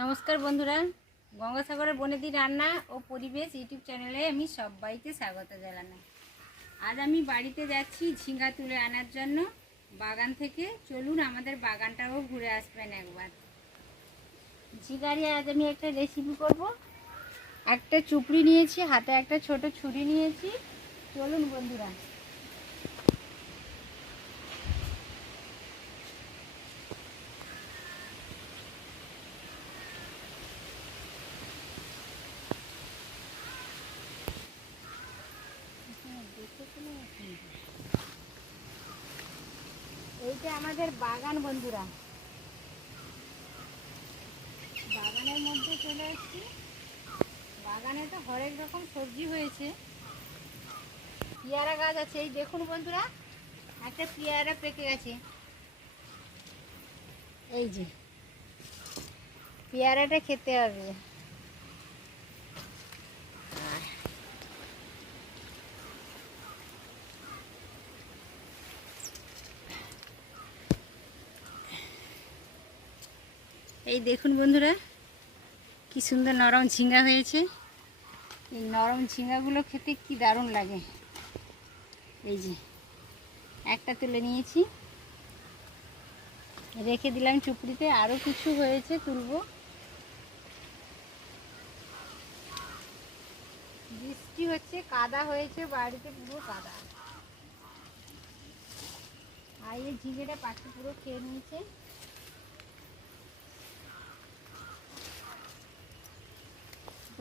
নমস্কার বন্ধুরা, গঙ্গাসাগরের বনেদি রান্না ও পরিবেশ ইউটিউব চ্যানেলে আমি সবাইকে স্বাগত জানাই আজ আমি বাড়িতে যাচ্ছি ঝিঙ্গা তুলে আনার জন্য। বাগান থেকে চলুন, আমাদের বাগানটাও ঘুরে আসবেন একবার। ঝিঙ্গারি, আজ আমি একটা রেসিপি করব। একটা চুপড়ি নিয়েছি, হাতে একটা ছোট ছুরি নিয়েছি। চলুন বন্ধুরা। এইটা আমাদের বাগান, বন্ধুরা। বাগানের মধ্যে চলে এসেছি বাগানে তো হরেক রকম সবজি হয়েছে। পেয়ারা গাছ আছে। এই দেখুন, বন্ধুরা, একটা পেয়ারা পেকে গেছে। এই যে, পেয়ারাটা খেতে হবে। এই দেখুন বন্ধুরা, কি সুন্দর নরম ঝিঙ্গা হয়েছে। এই নরম ঝিঙ্গাগুলো খেতে কি দারুণ লাগে। এই যে, একটা তুলে নিয়েছি। রেখে দিলাম চুপড়িতে আরও কিছু হয়েছে তুলবো। বৃষ্টি হচ্ছে, কাদা হয়েছে, বাড়িতে পুরো কাদা। আর এই ঝিঙেটা পাখি পুরো খেয়ে নিয়েছে।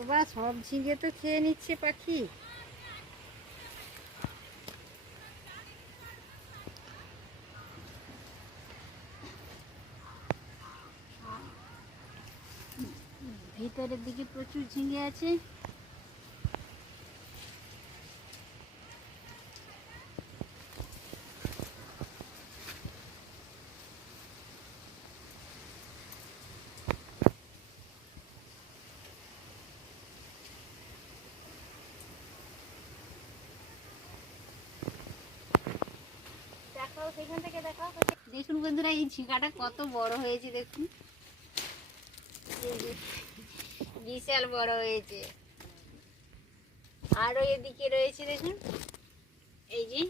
বাবা সব ঝিঙে তো খেয়ে নিচ্ছে পাখি। ভিতরের দিকে প্রচুর ঝিঙে আছে। সেখান থেকে দেখাও দেখুন বন্ধুরা, এই ঝিঙ্গাটা কত বড় হয়েছে, দেখুন। বিশাল বড় হয়েছে। আরও এদিকে রয়েছে, দেখুন। এই যে।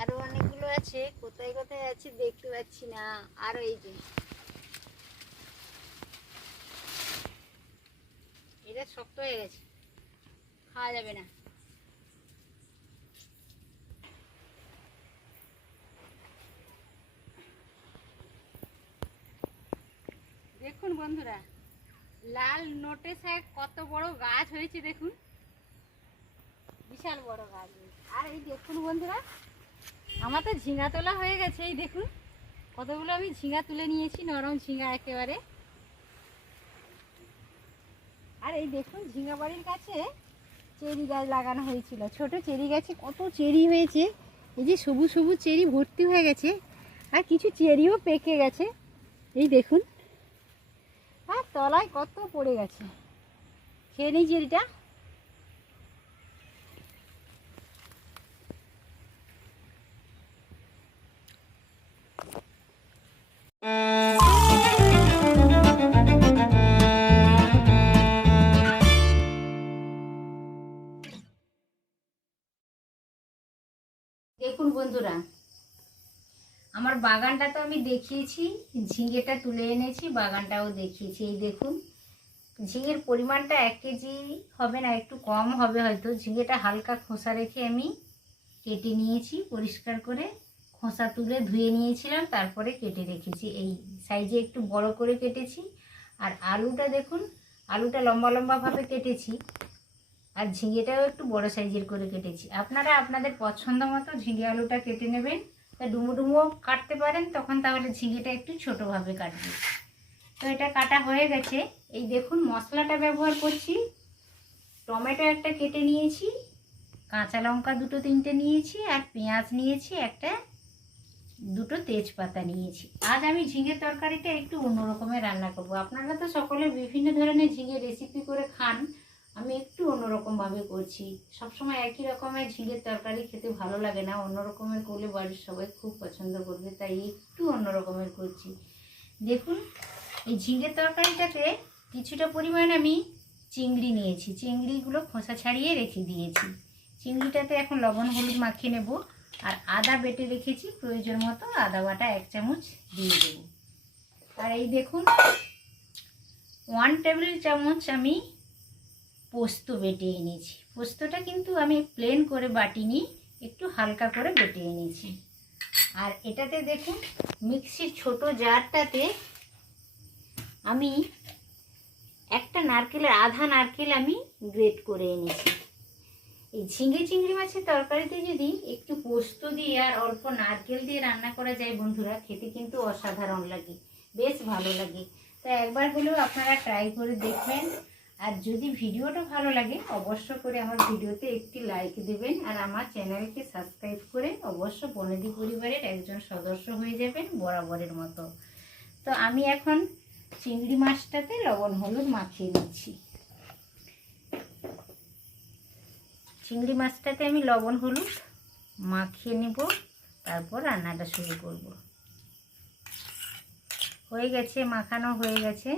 আরও অনেকগুলো আছে, কোথায় কোথায় আছে দেখতে পাচ্ছি না। আরও এই যে। এটা শক্ত হয়ে গেছে। খাওয়া যাবে না। দেখুন বন্ধুরা, লাল নোটে শাক কত বড় গাছ হয়েছে দেখুন। বিশাল বড় গাছ আর এই দেখুন বন্ধুরা, আমার তো ঝিঙ্গা তোলা হয়ে গেছে, এই দেখুন। কতগুলো আমি ঝিঙ্গা তুলে নিয়েছি, নরম ঝিঙ্গা একেবারে। আর এই দেখুন ঝিঙা বাড়ির কাছে চেরি গাছ লাগানো হয়েছিল। ছোট চেরি গাছে কত চেরি হয়েছে। এই যে সবুজ সবুজ চেরি ভর্তি হয়ে গেছে। আর কিছু চেরিও পেকে গেছে। এই দেখুন। আর তলায় কত পড়ে গেছে। খেয়ে নেই চেরিটা? বন্ধুরা? আমার বাগানটা তো আমি দেখিয়েছি, ঝিঙেটা তুলে এনেছি, বাগানটাও দেখিয়েছি। এই দেখুন, ঝিঙের পরিমাণটা এক কেজি হবে না, একটু কম হবে হয়তো। ঝিঙেটা হালকা খোসা রেখে আমি কেটে নিয়েছি, পরিষ্কার করে খোসা তুলে ধুয়ে নিয়েছিলাম, তারপরে কেটে রেখেছি। এই সাইজে একটু বড় করে কেটেছি। আর আলুটা দেখুন, আলুটা লম্বা লম্বাভাবে কেটেছি। আর ঝিঙেটাও একটু বড় সাইজের করে কেটেছি। আপনারা আপনাদের পছন্দ মতো ঝিঙে আলুটা কেটে নেবেন। তা ডুমো ডুমো কাটতে পারেন, তখন তাহলে ঝিঙেটা একটু ছোটোভাবে কাটবে। তো এটা কাটা হয়ে গেছে। এই দেখুন মশলাটা ব্যবহার করছি। টমেটো একটা কেটে নিয়েছি, কাঁচা লঙ্কা দুটো তিনটে নিয়েছি, আর পেঁয়াজ নিয়েছি, একটা দুটো তেজপাতা নিয়েছি। আজ আমি ঝিঙের তরকারিটা একটু অন্য রকমের রান্না করব। আপনারা তো সকলে বিভিন্ন ধরনের ঝিঙে রেসিপি করে খান। আমি একটু অন্যরকমভাবে করছি। সবসময় একই রকমের ঝিঙের তরকারি খেতে ভালো লাগে না। অন্য রকমের করলে বাড়ির সবাই খুব পছন্দ করবে, তাই একটু অন্য রকমের করছি। দেখুন, এই ঝিঙের তরকারিটাতে কিছুটা পরিমাণ আমি চিংড়ি নিয়েছি। চিংড়িগুলো খোসা ছাড়িয়ে রেখে দিয়েছি। চিংড়িটাতে এখন লবণ হলুদ মাখিয়ে নেব। আর আদা বেটে রেখেছি। প্রয়োজন মতো আদা বাটা এক চামচ দিয়ে দেবো। আর এই দেখুন ওয়ান টেবিল চামচ আমি পোস্ত বেটে এনেছি। পোস্তটা কিন্তু আমি প্লেন করে বাটিনি, একটু হালকা করে বেটে এনেছি। আর এটাতে দেখুন, মিক্সির ছোট জারটাতে আমি একটা নারকেলের, আধা নারকেল আমি গ্রেট করে এনেছি। এই ঝিঙে চিংড়ি মাছের তরকারিতে যদি একটু পোস্ত দিয়ে আর অল্প নারকেল দিয়ে রান্না করা যায় বন্ধুরা, খেতে কিন্তু অসাধারণ লাগে, বেশ ভালো লাগে। তো একবার হলেও আপনারা ট্রাই করে দেখবেন। আর যদি ভিডিওটা ভালো লাগে অবশ্য করে আমার ভিডিওতে একটি লাইক দেবেন আর আমার চ্যানেলকে সাবস্ক্রাইব করে অবশ্য বনেদি পরিবারের একজন সদস্য হয়ে যাবেন বরাবরের মতো। তো আমি এখন চিংড়ি মাছটাতে লবণ হলুদ মাখিয়ে নিচ্ছি। চিংড়ি মাছটাতে আমি লবণ হলুদ মাখিয়ে নেব, তারপর রান্নাটা শুরু করব। হয়ে গেছে, মাখানো হয়ে গেছে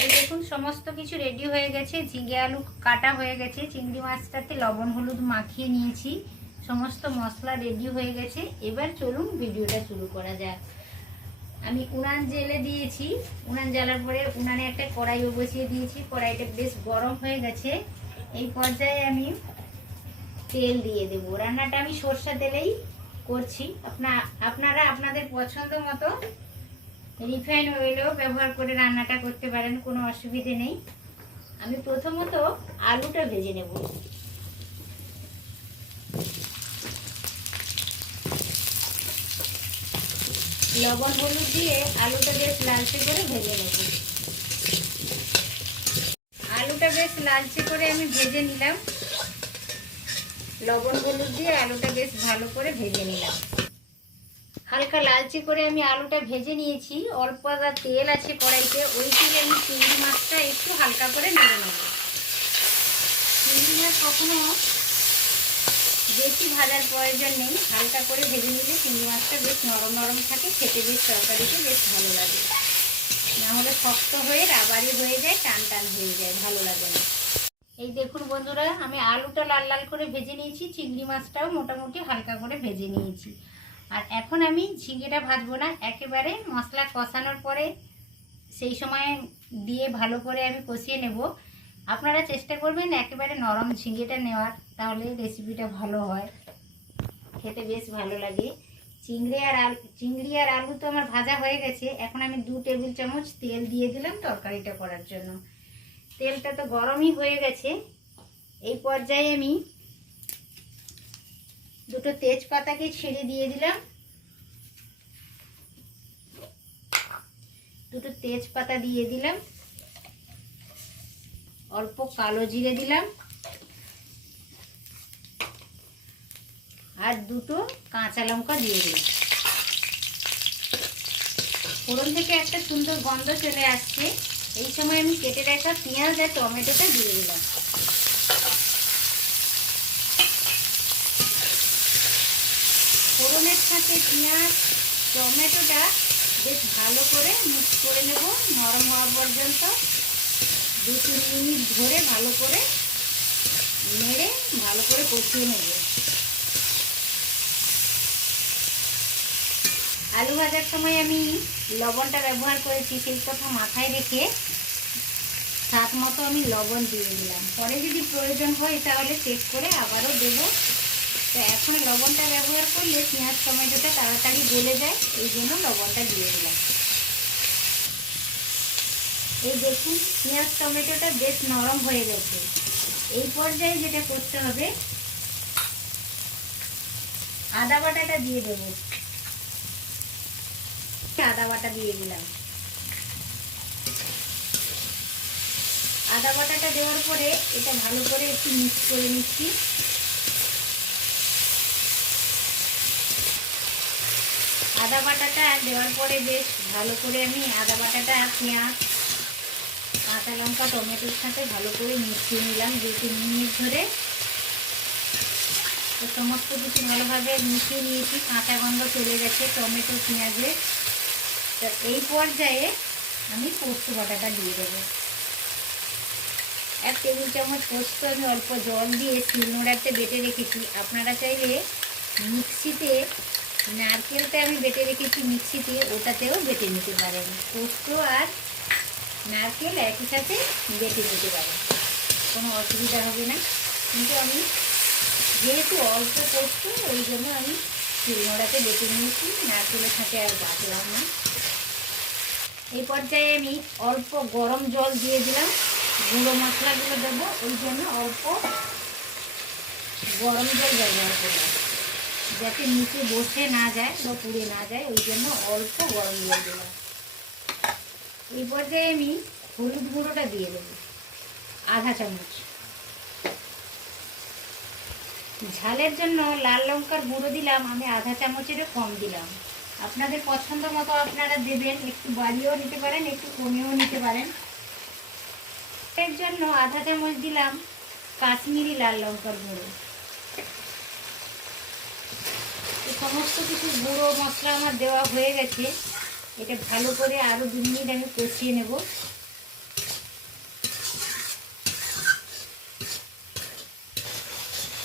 এই দেখুন সমস্ত কিছু রেডি হয়ে গেছে, ঝিঙে আলু কাটা হয়ে গেছে, চিংড়ি মাছটাতে লবণ, হলুদ মাখিয়ে নিয়েছি, সমস্ত মশলা রেডি হয়ে গেছে। এবার চলুন ভিডিওটা শুরু করা যাক। আমি উনান জেলে দিয়েছি, উনান জ্বালার পরে উনানে একটা কড়াইও বসিয়ে দিয়েছি, কড়াইটা বেশ গরম হয়ে গেছে। এই পর্যায়ে আমি তেল দিয়ে দেবো। রান্নাটা আমি সর্ষা তেলেই করছি। আপনা আপনারা আপনাদের পছন্দ মতো রিফাইন অয়েলও ব্যবহার করে রান্নাটা করতে পারেন, কোনো অসুবিধে নেই। আমি প্রথমত আলুটা ভেজে নেব। লবণ হলুদ দিয়ে আলুটা বেশ লালচে করে ভেজে নেব। আলুটা বেশ লালচে করে আমি ভেজে নিলাম। লবণ হলুদ দিয়ে আলুটা বেশ ভালো করে ভেজে নিলাম। হালকা লালচে করে আমি আলুটা ভেজে নিয়েছি। অল্প আদা তেল আছে কড়াইতে, ওই তেলে আমি চিংড়ি মাছটা একটু হালকা করে নেড়ে নেব। চিংড়ি মাছ কখনো বেশি ভাজার প্রয়োজন নেই। হালকা করে ভেজে নিলে চিংড়ি মাছটা বেশ নরম নরম থাকে, খেতে বেশ তরকারিতে বেশ ভালো লাগে। না হলে শক্ত হয়ে রাবারি হয়ে যায়, টান টান হয়ে যায়, ভালো লাগে না। এই দেখুন বন্ধুরা, আমি আলুটা লাল লাল করে ভেজে নিয়েছি, চিংড়ি মাছটাও মোটামুটি হালকা করে ভেজে নিয়েছি। আর এখন আমি ঝিঙেটা ভাজবো না, একেবারে মশলা কষানোর পরে সেই সময় দিয়ে ভালো করে আমি কষিয়ে নেব। আপনারা চেষ্টা করবেন একেবারে নরম ঝিঙেটা নেওয়ার, তাহলে রেসিপিটা ভালো হয়। খেতে বেশ ভালো লাগে। চিংড়ি আর আলু, চিংড়ি আর আলু তো আমার ভাজা হয়ে গেছে, এখন আমি দু টেবিল চামচ তেল দিয়ে দিলাম তরকারিটা করার জন্য। তেলটা তো গরমই হয়ে গেছে। এই পর্যায়ে আমি দুটো তেজপাতাকে ছেড়ে দিয়ে দিলাম? দুটো তেজপাতা দিয়ে দিলাম। অল্প কালো জিরে দিলাম। আর দুটো কাঁচা লঙ্কা দিয়ে দিলাম। ফোড়ন থেকে একটা সুন্দর গন্ধ চলে আসছে। এই সময় আমি কেটে রাখা পেঁয়াজ আর টমেটোটা দিয়ে দিলাম। সাথে পেঁয়াজ, টমেটোটা বেশ ভালো করে মিক্স করে নেব নরম হওয়া পর্যন্ত। দু, তিন মিনিট ধরে ভালো করে নেড়ে ভালো করে কষিয়ে নেব। আলু ভাজার সময় আমি লবণটা ব্যবহার করেছি, সেই কথা মাথায় রেখে স্বাদ মতো আমি লবণ দিয়ে দিলাম। পরে যদি প্রয়োজন হয় তাহলে চেক করে আবারও দেবো। তো এখন লবণটা ব্যবহার করলে পেঁয়াজ, টমেটোটা তাড়াতাড়ি গলে যায়, এই জন্য লবণটা দিয়ে দিলাম। এই দেখুন, পেঁয়াজ, টমেটোটা বেশ নরম হয়ে গেছে। এই পর্যায়ে যেটা করতে হবে, আদা বাটাটা দিয়ে দেবো। আদা বাটা দিয়ে দিলাম। আদা বাটাটা দেওয়ার পরে এটা ভালো করে একটু মিক্স করে নিচ্ছি। আদা বাটাটা দেওয়ার পরে বেশ ভালো করে আমি আদা বাটাটা, পেঁয়াজ, কাঁচা লঙ্কা, টমেটোর সাথে ভালো করে মিশিয়ে নিলাম দু তিন মিনিট ধরে। তো সমস্ত কিছু ভালোভাবে মিশিয়ে নিয়েছি, কাঁচা গন্ধ চলে গেছে, টমেটো পেঁয়াজের তো এই পর্যায়ে আমি পোস্ত বাটাটা দিয়ে দেবো। এক টেবিল চামচ পোস্ত আমি অল্প জল দিয়ে শিলনোড়াতে বেটে রেখেছি। আপনারা চাইলে মিক্সিতে নারকেলটা আমি বেটে রেখেছি মিক্সিতে ওটাতেও বেটে নিতে পারেন। পোস্ত আর নারকেল একই সাথে বেটে নিতে পারেন। কোনো অসুবিধা হবে না। কিন্তু আমি যেহেতু অল্প পোস্ত, ওই জন্য আমি শিলনোড়াতে বেটে নিয়েছি। নারকেলের সাথে আর বাটলাম না। এই পর্যায়ে আমি অল্প গরম জল দিয়ে দিলাম। গুঁড়ো মশলাগুলো দেবো। ওই জন্য অল্প গরম জল ব্যবহার করলাম। যাতে নিচে বসে না যায় বা পুড়ে না যায়, ওই জন্য অল্প গরম জল দিলাম। এই পর্যায়ে আমি হলুদ গুঁড়োটা দিয়ে দেবো, আধা চামচ। ঝালের জন্য লাল লঙ্কার গুঁড়ো দিলাম, আমি আধা চামচেরও কম দিলাম। আপনাদের পছন্দ মতো আপনারা দেবেন, একটু বাড়িয়েও নিতে পারেন, একটু কমেও নিতে পারেন। এর জন্য আধা চামচ দিলাম কাশ্মীরি লাল লঙ্কার গুঁড়ো এই সমস্ত কিছু গুঁড়ো মশলা আমার দেওয়া হয়ে গেছে। এটা ভালো করে আরও দু মিনিট আমি কষিয়ে নেব।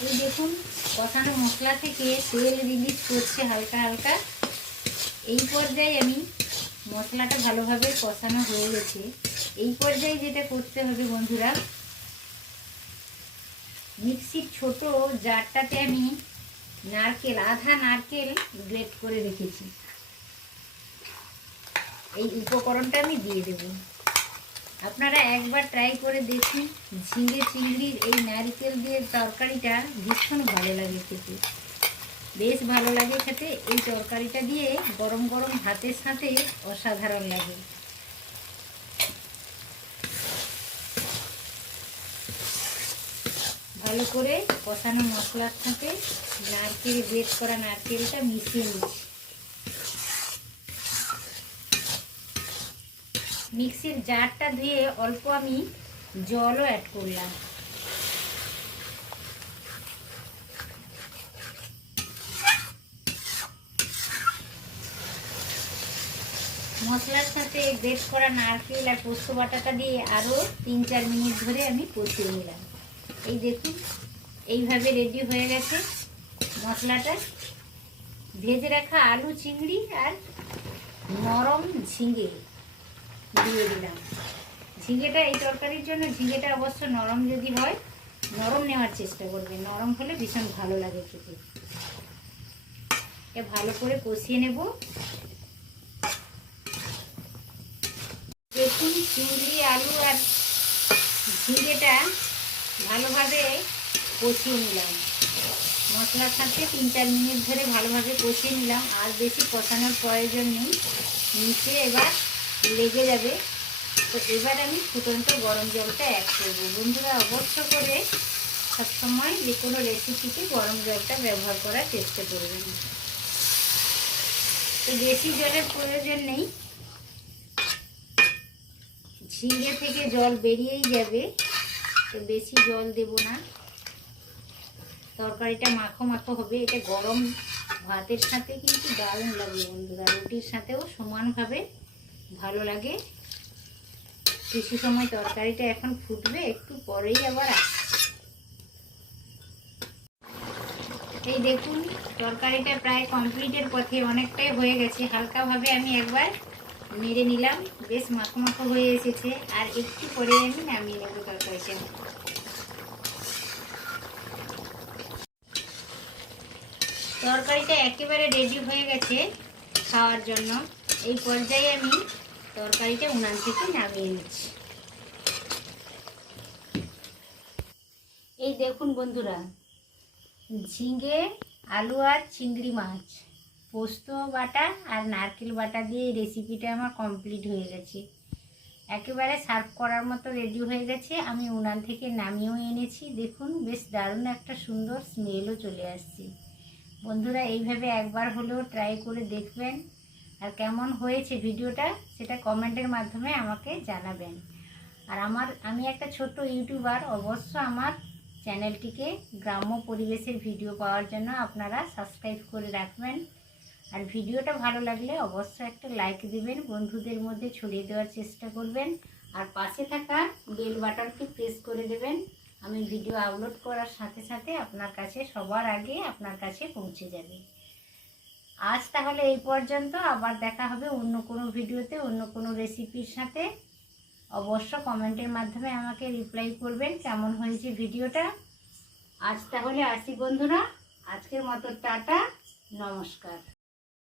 এই দেখুন, কষানো মশলা থেকে তেল রিলিজ করছে হালকা হালকা। এই পর্যায়ে আমি মশলাটা ভালোভাবে কষানো হয়ে গেছে। এই পর্যায়ে যেটা করতে হবে বন্ধুরা, মিক্সির ছোট জারটাতে আমি নারকেল, আধা নারকেল গ্রেট করে রেখেছি। এই উপকরণটা আমি দিয়ে দেব। আপনারা একবার ট্রাই করে দেখুন, ঝিঙে চিংড়ির এই নারকেল দিয়ে তরকারিটা ভীষণ ভালো লাগে খেতে। বেশ ভালো লাগে খেতে। এই তরকারিটা দিয়ে গরম গরম ভাতের সাথে অসাধারণ লাগে। ভালো করে কষানো মশলার সাথে নারকেল বেট করা নারকেলটা মিশিয়ে নিচ্ছি। মিক্সির জারটা ধুয়ে অল্প আমি জলও অ্যাড করলাম। মশলার সাথে বেশ করা নারকেল আর পোস্ত বাটাটা দিয়ে আরও তিন চার মিনিট ধরে আমি কষিয়ে নিলাম। এই দেখুন, এইভাবে রেডি হয়ে গেছে মশলাটা। ভেজে রাখা আলু চিংড়ি আর নরম ঝিঙে দিয়ে দিলাম। ঝিঙেটা এই তরকারির জন্য, ঝিঙেটা অবশ্য নরম যদি হয়, নরম নেওয়ার চেষ্টা করবে। নরম হলে ভীষণ ভালো লাগে খেতে। এটা ভালো করে কষিয়ে নেব। দেখুন, চিংড়ি, আলু আর ঝিঙেটা ভালোভাবে কষিয়ে নিলাম। মশলার সাথে তিন চার মিনিট ধরে ভালোভাবে কষিয়ে নিলাম। আর বেশি কষানোর প্রয়োজন নেই। নিচে এবার লেগে যাবে। তো এবার আমি ফুটন্ত গরম জলটা অ্যাড করব। বন্ধুরা, অবশ্য করে সবসময় যে কোনো রেসিপিতে গরম জলটা ব্যবহার করার চেষ্টা করবেন। তো বেশি জলের প্রয়োজন নেই। ঝিঙে থেকে জল বেরিয়েই যাবে। তো বেশি জল দেব না। তরকারিটা মাখো মাখো হবে। এটা গরম ভাতের সাথে কিন্তু দারুণ লাগে বন্ধুরা। রুটির সাথেও সমানভাবে ভালো লাগে। কিছু সময় তরকারিটা এখন ফুটবে, একটু পরেই আবার এই দেখুন, তরকারিটা প্রায় কমপ্লিটের পথে অনেকটাই হয়ে গেছে। হালকাভাবে আমি একবার নেড়ে নিলাম। বেশ মাখো মাখো হয়ে এসেছে। আর একটু পরে আমি নামিয়ে নেব তরকারিটা। তরকারিটা একেবারে রেডি হয়ে গেছে খাওয়ার জন্য। এই পর্যায়ে আমি তরকারিটা উনান থেকে নামিয়ে নিচ্ছি। এই দেখুন বন্ধুরা, ঝিঙে, আলু আর চিংড়ি মাছ। পোস্ত বাটা আর নারকেল বাটা দিয়ে রেসিপিটা আমার কমপ্লিট হয়ে গেছে। একেবারে সার্ভ করার মতো রেডি হয়ে গেছে। আমি উনান থেকে নামিয়েও এনেছি। দেখুন, বেশ দারুণ একটা সুন্দর স্মেলও চলে আসছে। বন্ধুরা, এইভাবে একবার হলেও ট্রাই করে দেখবেন। আর কেমন হয়েছে ভিডিওটা, সেটা কমেন্টের মাধ্যমে আমাকে জানাবেন। আর আমার, আমি একটা ছোট্ট ইউটিউবার, অবশ্য আমার চ্যানেলটিকে গ্রাম্য পরিবেশের ভিডিও পাওয়ার জন্য আপনারা সাবস্ক্রাইব করে রাখবেন। আর ভিডিওটা ভালো লাগলে অবশ্যই একটা লাইক দিবেন, বন্ধুদের মধ্যে ছড়িয়ে দেওয়ার চেষ্টা করবেন, আর পাশে থাকা বেল বাটনটি প্রেস করে দেবেন। আমি ভিডিও আপলোড করার সাথে সাথে আপনার কাছে, সবার আগে আপনার কাছে পৌঁছে যাবে। আজ তাহলে এই পর্যন্ত, আবার দেখা হবে অন্য কোনো ভিডিওতে, অন্য কোনো রেসিপির সাথে। অবশ্য কমেন্টের মাধ্যমে আমাকে রিপ্লাই করবেন কেমন হয়েছে ভিডিওটা আজ তাহলে আসি বন্ধুরা, আজকের মতো টাটা, নমস্কার।